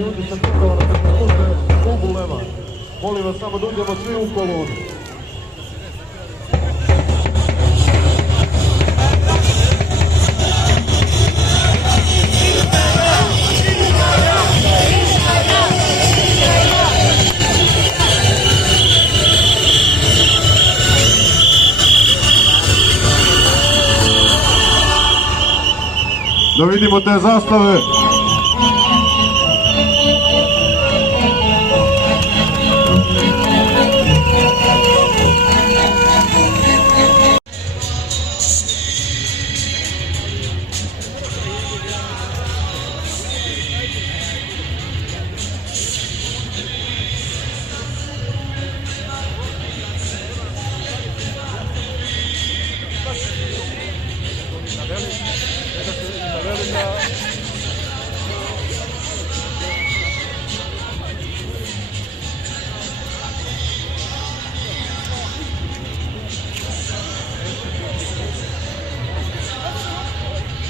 ljudi se kupravo da se priključe klubu Leva. Molim vas samo da uđemo svi u kolonu. Da vidimo te zastave.